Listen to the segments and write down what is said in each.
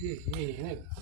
हे नाही का?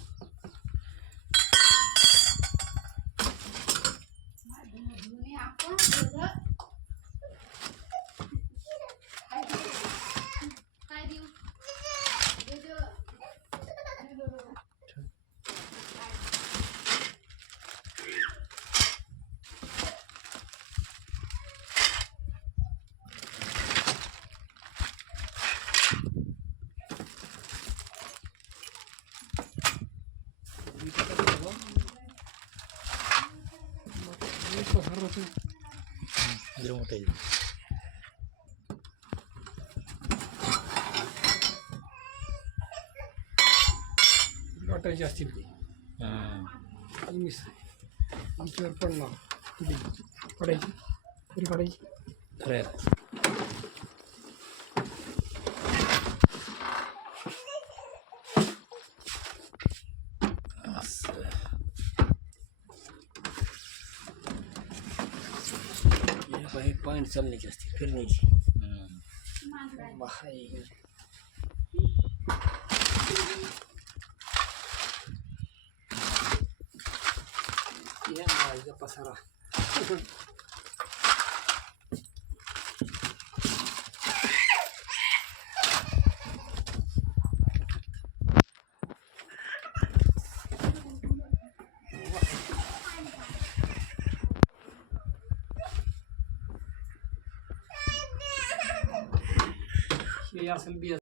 वाटायची असतील ती मिस आमच्यावर पडणार पडायची तरी पडायची खरं पॉईंट चालण्याची असते फिरण्याची पसारा हे असेल बी